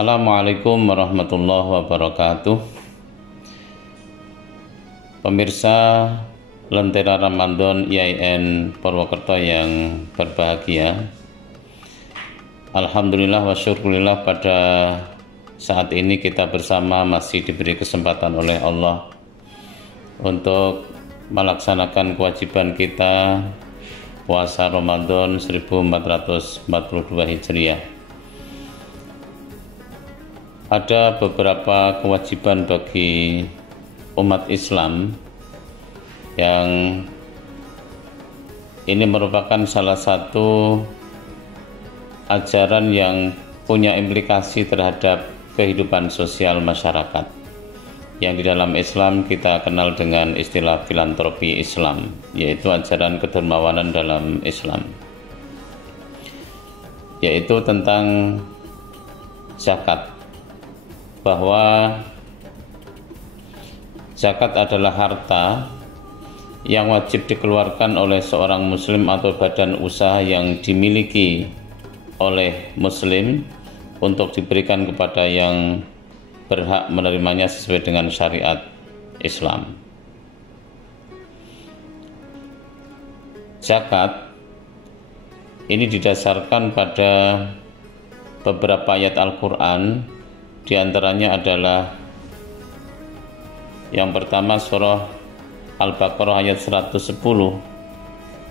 Assalamualaikum warahmatullahi wabarakatuh. Pemirsa Lentera Ramadan IAIN Purwokerto yang berbahagia, alhamdulillah wa syukurillah, pada saat ini kita bersama masih diberi kesempatan oleh Allah untuk melaksanakan kewajiban kita puasa Ramadan 1442 Hijriah. Ada beberapa kewajiban bagi umat Islam yang ini merupakan salah satu ajaran yang punya implikasi terhadap kehidupan sosial masyarakat, yang di dalam Islam kita kenal dengan istilah filantropi Islam, yaitu ajaran kedermawanan dalam Islam, yaitu tentang zakat, bahwa zakat adalah harta yang wajib dikeluarkan oleh seorang muslim atau badan usaha yang dimiliki oleh muslim untuk diberikan kepada yang berhak menerimanya sesuai dengan syariat Islam. Zakat ini didasarkan pada beberapa ayat Al-Quran. Di antaranya adalah yang pertama surah Al-Baqarah ayat 110.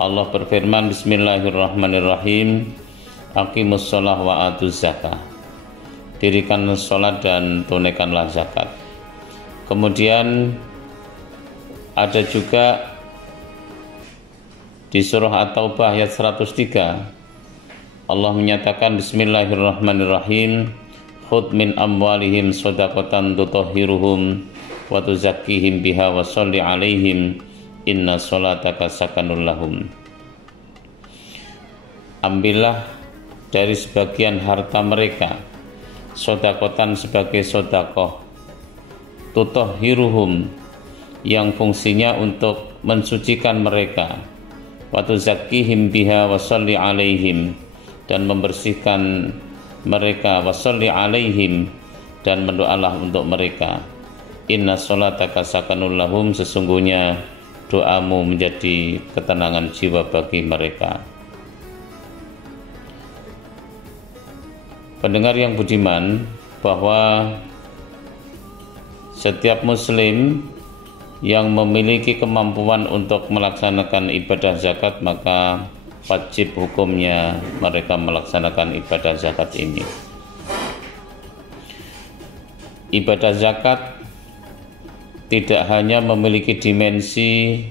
Allah berfirman, Bismillahirrahmanirrahim, Aqimus sholah wa atuz zakah. Dirikan sholat dan tunaikanlah zakat. Kemudian ada juga di surah At-Taubah ayat 103, Allah menyatakan, Bismillahirrahmanirrahim, khudh min amwalihim shadaqatan tutahhiruhum wa tuzakkihim biha wa sholli alaihim inna sholataka sakanul lahum. Ambillah dari sebagian harta mereka shadaqatan sebagai sedekah, tutahhiruhum yang fungsinya untuk mensucikan mereka, wa tuzakkihim biha wa sholli alaihim dan membersihkan mereka, wasalli alaihim dan mendoalah untuk mereka, inna sholataka sakanul lahum, sesungguhnya doamu menjadi ketenangan jiwa bagi mereka. Pendengar yang budiman, bahwa setiap muslim yang memiliki kemampuan untuk melaksanakan ibadah zakat, maka wajib hukumnya mereka melaksanakan ibadah zakat ini. Ibadah zakat tidak hanya memiliki dimensi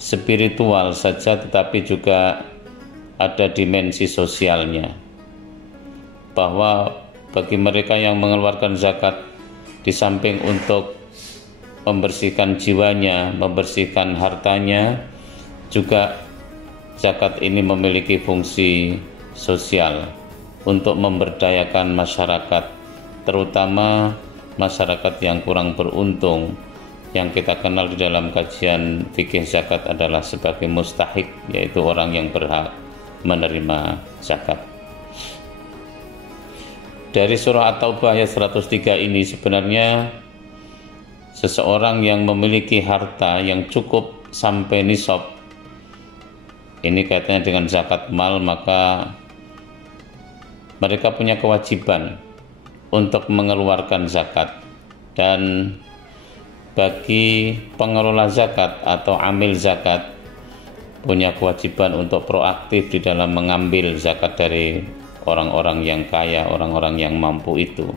spiritual saja, tetapi juga ada dimensi sosialnya, bahwa bagi mereka yang mengeluarkan zakat, di samping untuk membersihkan jiwanya, membersihkan hartanya, juga zakat ini memiliki fungsi sosial untuk memberdayakan masyarakat, terutama masyarakat yang kurang beruntung, yang kita kenal di dalam kajian fikih zakat adalah sebagai mustahik, yaitu orang yang berhak menerima zakat. Dari surah At-Taubah ayat 103 ini sebenarnya seseorang yang memiliki harta yang cukup sampai nisab, ini kaitannya dengan zakat mal, maka mereka punya kewajiban untuk mengeluarkan zakat. Dan bagi pengelola zakat atau amil zakat punya kewajiban untuk proaktif di dalam mengambil zakat dari orang-orang yang kaya, orang-orang yang mampu itu.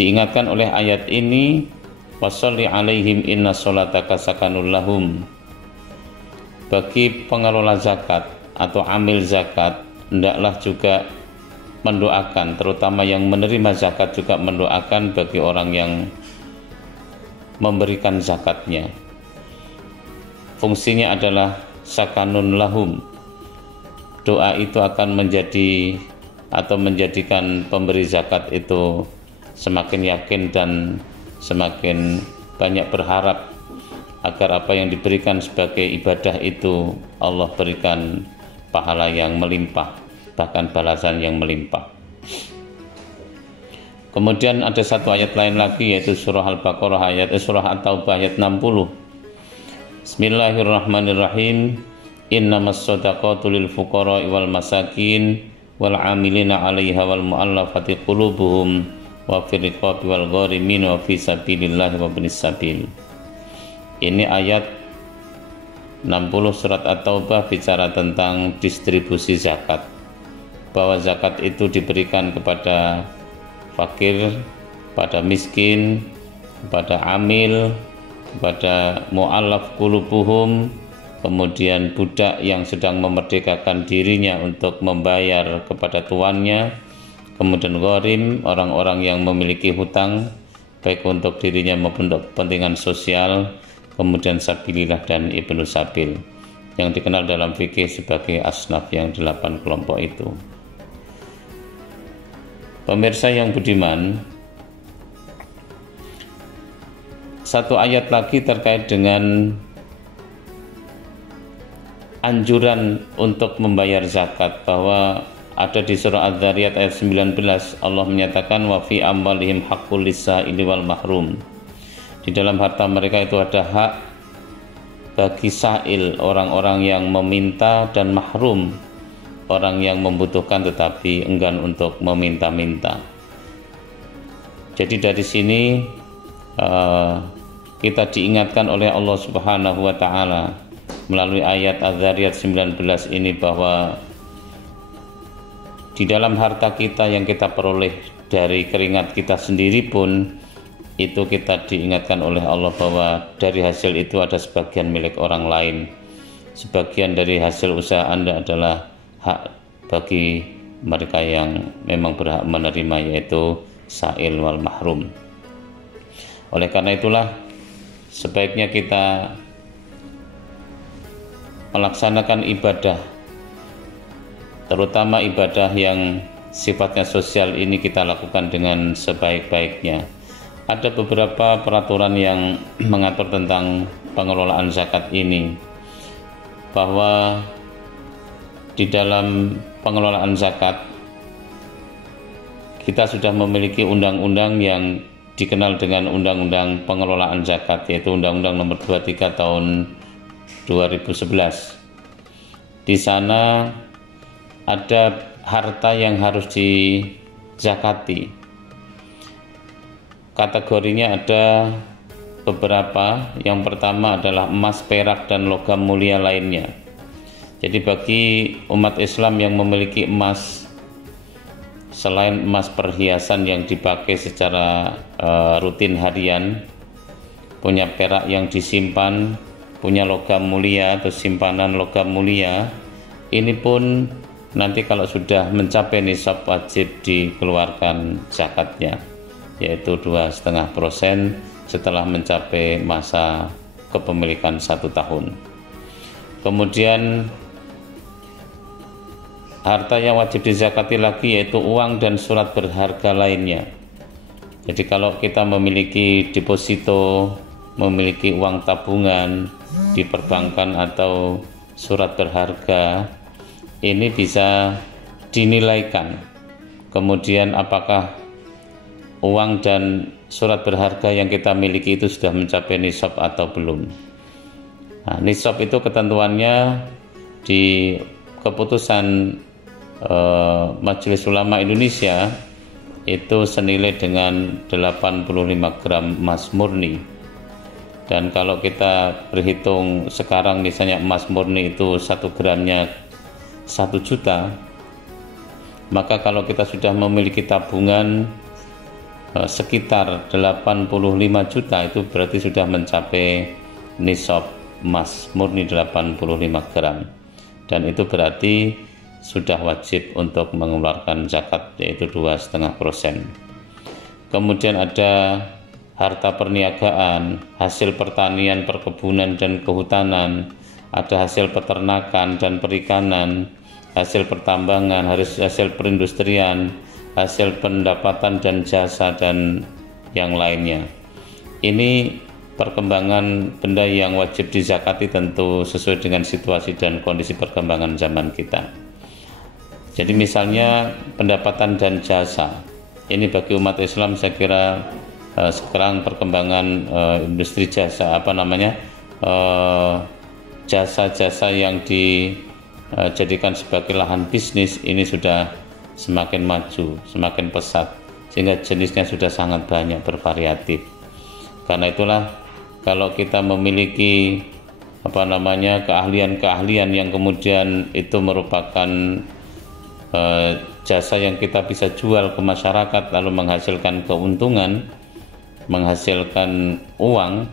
Diingatkan oleh ayat ini, washolli alaihim inna sholataka sakanul lahum. Bagi pengelola zakat atau amil zakat, hendaklah juga mendoakan, terutama yang menerima zakat juga mendoakan bagi orang yang memberikan zakatnya. Fungsinya adalah sakanun lahum. Doa itu akan menjadi atau menjadikan pemberi zakat itu semakin yakin dan semakin banyak berharap agar apa yang diberikan sebagai ibadah itu Allah berikan pahala yang melimpah, bahkan balasan yang melimpah. Kemudian ada satu ayat lain lagi, yaitu surah Al-Baqarah surah At-Taubah ayat 60. Bismillahirrahmanirrahim. Innamas shadaqatu lil fuqara'i wal masakin wal 'amilina 'alaiha wal mu'allafati qulubuhum wa fir riqabi wal gharimin wa fi sabilillah wa ibnis sabil. Ini ayat 60 surat At-Taubah bicara tentang distribusi zakat, bahwa zakat itu diberikan kepada fakir, pada miskin, kepada amil, kepada mu'allaf qulubuhum, kemudian budak yang sedang memerdekakan dirinya untuk membayar kepada tuannya, kemudian gharim, orang-orang yang memiliki hutang baik untuk dirinya maupun untuk kepentingan sosial, kemudian sabilillah dan ibnu sabil yang dikenal dalam fikih sebagai asnaf yang 8 kelompok itu. Pemirsa yang budiman, satu ayat lagi terkait dengan anjuran untuk membayar zakat, bahwa ada di surah Az-Zariyat ayat 19, Allah menyatakan wa fi amwalihim haqqul lis-sa'ili wal mahrum. Di dalam harta mereka itu ada hak bagi sa'il, orang-orang yang meminta, dan mahrum, orang yang membutuhkan tetapi enggan untuk meminta-minta. Jadi dari sini kita diingatkan oleh Allah Subhanahu wa taala melalui ayat Az-Zariyat 19 ini, bahwa di dalam harta kita yang kita peroleh dari keringat kita sendiri pun, itu kita diingatkan oleh Allah bahwa dari hasil itu ada sebagian milik orang lain. Sebagian dari hasil usaha Anda adalah hak bagi mereka yang memang berhak menerima, yaitu sa'il wal mahrum. Oleh karena itulah sebaiknya kita melaksanakan ibadah, terutama ibadah yang sifatnya sosial ini, kita lakukan dengan sebaik-baiknya. Ada beberapa peraturan yang mengatur tentang pengelolaan zakat ini, bahwa di dalam pengelolaan zakat kita sudah memiliki undang-undang yang dikenal dengan Undang-Undang Pengelolaan Zakat, yaitu Undang-Undang Nomor 23 Tahun 2011. Di sana ada harta yang harus dizakati. Kategorinya ada beberapa. Yang pertama adalah emas, perak, dan logam mulia lainnya. Jadi bagi umat Islam yang memiliki emas, selain emas perhiasan yang dipakai secara rutin harian, punya perak yang disimpan, punya logam mulia atau simpanan logam mulia, ini pun nanti kalau sudah mencapai nisab wajib dikeluarkan zakatnya, yaitu 2,5% setelah mencapai masa kepemilikan 1 tahun. Kemudian harta yang wajib dizakati lagi yaitu uang dan surat berharga lainnya. Jadi kalau kita memiliki deposito, memiliki uang tabungan di perbankan atau surat berharga, ini bisa dinilaikan. Kemudian apakah uang dan surat berharga yang kita miliki itu sudah mencapai nisab atau belum. Nah, nisab itu ketentuannya di keputusan Majelis Ulama Indonesia itu senilai dengan 85 gram emas murni. Dan kalau kita berhitung sekarang misalnya emas murni itu 1 gramnya 1 juta, maka kalau kita sudah memiliki tabungan sekitar 85 juta, itu berarti sudah mencapai nisab emas murni 85 gram, dan itu berarti sudah wajib untuk mengeluarkan zakat, yaitu 2,5%. Kemudian ada harta perniagaan, hasil pertanian, perkebunan, dan kehutanan, ada hasil peternakan dan perikanan, hasil pertambangan, hasil perindustrian, hasil pendapatan dan jasa, dan yang lainnya. Ini perkembangan benda yang wajib dizakati tentu sesuai dengan situasi dan kondisi perkembangan zaman kita. Jadi misalnya pendapatan dan jasa, Ini bagi umat Islam saya kira sekarang perkembangan industri jasa jasa-jasa yang dijadikan sebagai lahan bisnis ini sudah semakin maju, semakin pesat, sehingga jenisnya sudah sangat banyak, bervariatif. Karena itulah kalau kita memiliki keahlian-keahlian yang kemudian itu merupakan jasa yang kita bisa jual ke masyarakat lalu menghasilkan keuntungan, menghasilkan uang,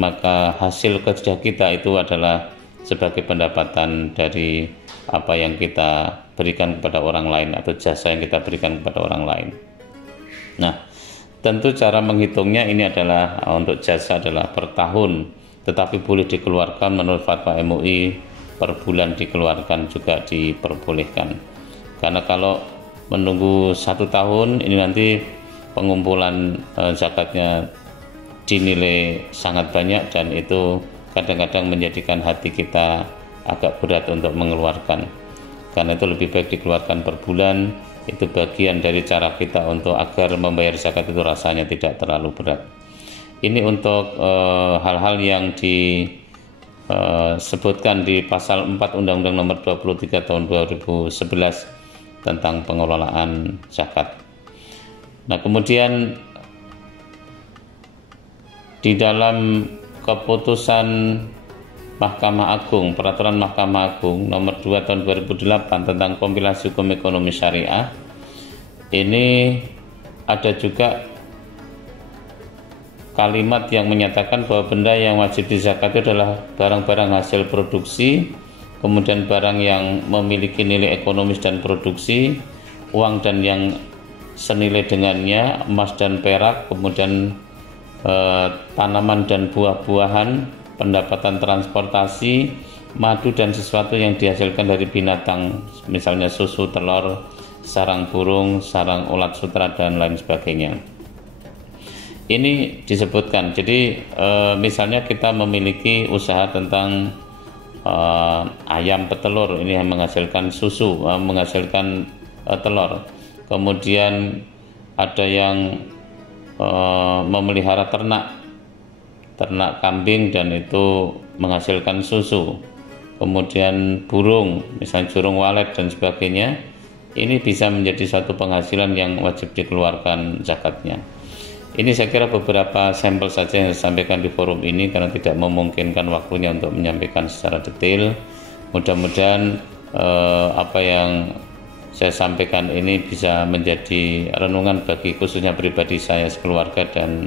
maka hasil kerja kita itu adalah sebagai pendapatan dari apa yang kita berikan kepada orang lain atau jasa yang kita berikan kepada orang lain. Nah, tentu cara menghitungnya ini adalah untuk jasa adalah per tahun, tetapi boleh dikeluarkan menurut fatwa MUI per bulan dikeluarkan juga diperbolehkan. Karena kalau menunggu 1 tahun ini nanti pengumpulan zakatnya dinilai sangat banyak dan itu kadang-kadang menjadikan hati kita agak berat untuk mengeluarkan. Karena itu lebih baik dikeluarkan per bulan. Itu bagian dari cara kita untuk agar membayar zakat itu rasanya tidak terlalu berat. Ini untuk hal-hal yang disebutkan di pasal 4 Undang-Undang Nomor 23 Tahun 2011 tentang pengelolaan zakat. Nah, kemudian di dalam keputusan Mahkamah Agung, peraturan Mahkamah Agung nomor 2 tahun 2008 tentang kompilasi hukum ekonomi syariah, ini ada juga kalimat yang menyatakan bahwa benda yang wajib dizakat itu adalah barang-barang hasil produksi, kemudian barang yang memiliki nilai ekonomis dan produksi, uang dan yang senilai dengannya, emas dan perak, kemudian tanaman dan buah-buahan, pendapatan transportasi, madu dan sesuatu yang dihasilkan dari binatang, misalnya susu, telur, sarang burung, sarang ulat sutra dan lain sebagainya. Ini disebutkan. Jadi misalnya kita memiliki usaha tentang ayam petelur, ini yang menghasilkan susu, menghasilkan telur. Kemudian ada yang memelihara ternak kambing dan itu menghasilkan susu. Kemudian burung, misalnya burung walet dan sebagainya, ini bisa menjadi suatu penghasilan yang wajib dikeluarkan zakatnya. Ini saya kira beberapa sampel saja yang saya sampaikan di forum ini karena tidak memungkinkan waktunya untuk menyampaikan secara detail. Mudah-mudahan apa yang saya sampaikan ini bisa menjadi renungan bagi khususnya pribadi saya, sekeluarga dan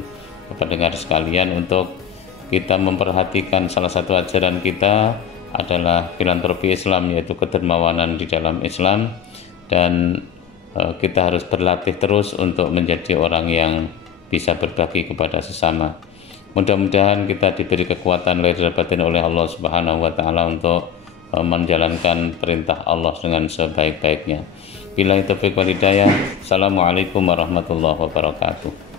pendengar sekalian, untuk kita memperhatikan salah satu ajaran kita adalah filantropi Islam, yaitu kedermawanan di dalam Islam, dan kita harus berlatih terus untuk menjadi orang yang bisa berbagi kepada sesama. Mudah-mudahan kita diberi kekuatan lahir dan batin oleh Allah Subhanahu wa taala untuk menjalankan perintah Allah dengan sebaik-baiknya. Billahi taufiq wal hidayah. Assalamualaikum warahmatullahi wabarakatuh.